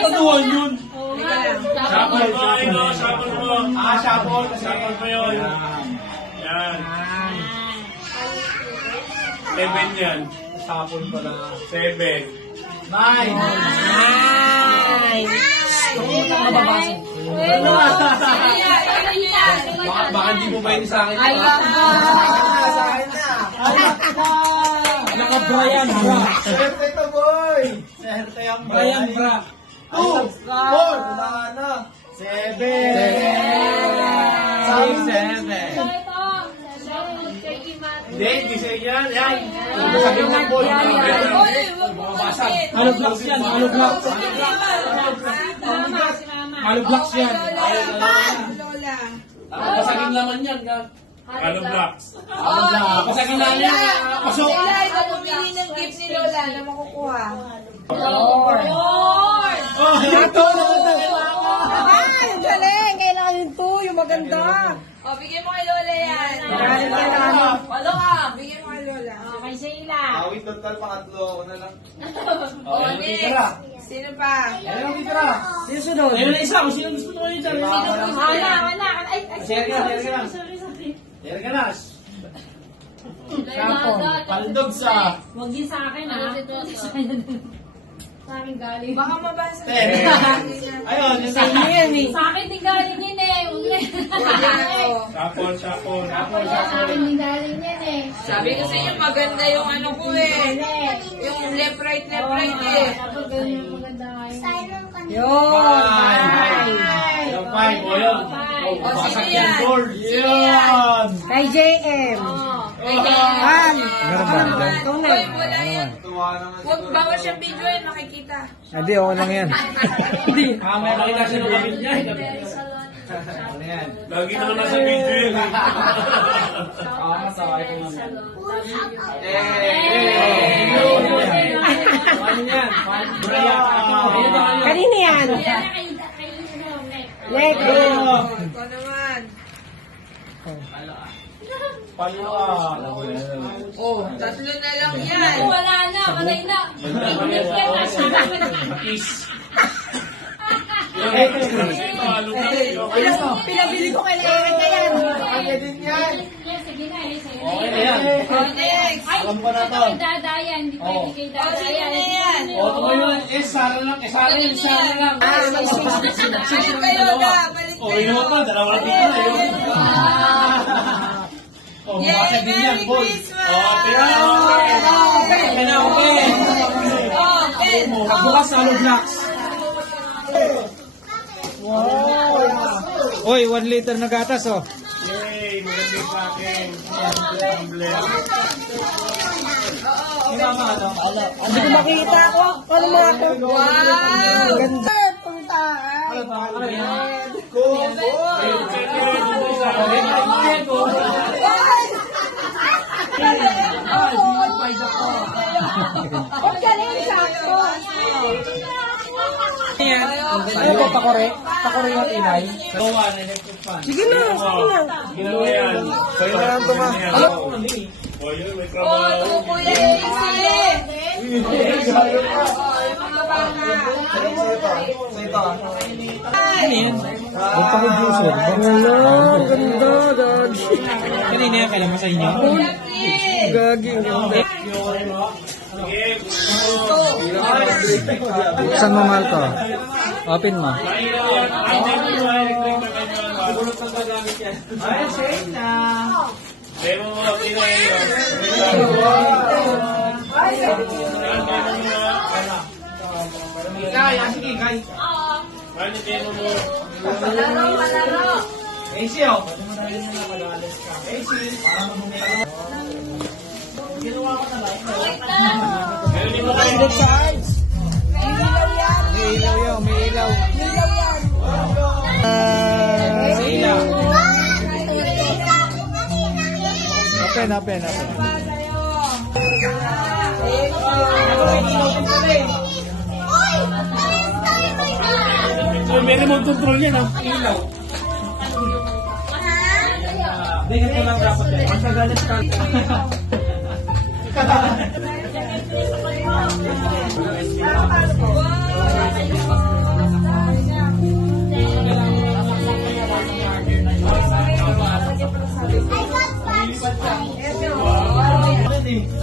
Kaduhan yun. Shuffle mo, ino, shuffle mo. Shuffle. Shuffle mo yun. Yan. 7 yan. Shuffle pala. 7. 9. Baka hindi mo ba yun sa akin? I love you. Sa akin na. Naka Brian Bra. Swerte ka, boy. Swerte ang Brian Bra. 2, 4, wala na. 7. 6, 7. Hindi siya yan. Yan. Sabi mo, boy. Halo blocks yan. Halo blocks. Halo blocks yan. Pasagin laman yan, ka. Ano blocks? Pasagin laman yan. Pasok. Sila ito pumili ng gift ni Lola na makukuha. Ito. Ay, ang galing! Kailangan yung 2, yung maganda. O, bigyan mo kay Lola yan. Walo ka, bigyan mo kay Lola. Kay Sheila. Awit total pangatlo. Ako na lang. O, next. Sino pa? Ayun ang titira. Sino sunod? Ayun na isa. Kung sino gusto mo yun dyan. Wala. Ay, Share ka, share ka. sorry. Share ka na. Shampoo. Palindog sa Huwag din sa akin, ha? Sa akin galing. Baka mabasa. 10. Ayun, yung Sa inyo yan eh. Sa akin din galing yun, eh. Huwag na. Shuffle. Sa akin din galing yan, eh. Sabi ko sa inyo, maganda yung ano ko eh. Yung left, right eh. Dapat ganun yung maganda ngayon. Yung 5. O yun. O, Basag sino yung yan? gold. Yun. Kay JM. Han! Meron ba dyan? Uy, wala yan. Tuwa naman. Huwag bawal siyang video yan, makikita. Hindi, okay lang yan. Hindi. May nakita siya ng kapit niya. Ano yan? Lagi naman nasa video yun. Masakay ko naman. Ano yan? Kanina yan. Lego. Ikaw naman. Palwa. Oh, 3 na lang yan. Wala na, patay na. Hindi ka na siya. Kiss. Pinabili ko kay Eric yan. Ano din yan? Sige na, eh. Sige Okay na na. yan. O, next. Ay, Alam ko na to. kay dadayan. Hindi pwede kay O, sino dadayan. na yan? O, tumayo lang. Sara lang. Sara yun. Sara lang. Balik kayo na, balik O, kayo. inuwa pa. Dalawa lang dito na yun. O, Yay, mabasag din yan, Merry boy. Christmas! O, tira. Okay na, okay. Okay. Bukas halo blocks. Oy, 1 liter na gatas oh. Yay, maganda sa akin. Hindi ko makita ako. Ano mo ako? Wow! Ganda. Ang galing, sakto. Yan. Ano ba pakore? Pakore yung inay. Gawa na electric fan. Sige na, sige na. Ginawa yan. Sa'yo na lang tuma. O, yun, may Oh, trabaho. tukuya yung yung mga bata. Ano yan? Magpa-producer. Wala, ganda, gagi. Kanina yan, kailan mo sa inyo? Gagi, ganda. Sige, Saan mo mahal to? Open mo. Mahirap yan. Ay, hindi mo electric na ganyan. Bulot ng gagamit yan. Ay, shade na. Demo mo, pinayo. Kaya, sige, kaya. Ano demo mo? Palaro. AC, oh. AC. Ginawa ko na lang. Meron din mo kayo. May ilaw yan. May ilaw yan, may ilaw. Ilaw yan. Sa ilaw. Open, open, open. Pa sa'yo. May remote control yan, ang ilaw. Hindi, ito lang dapat yan. Masagalit ka. Wow. eh.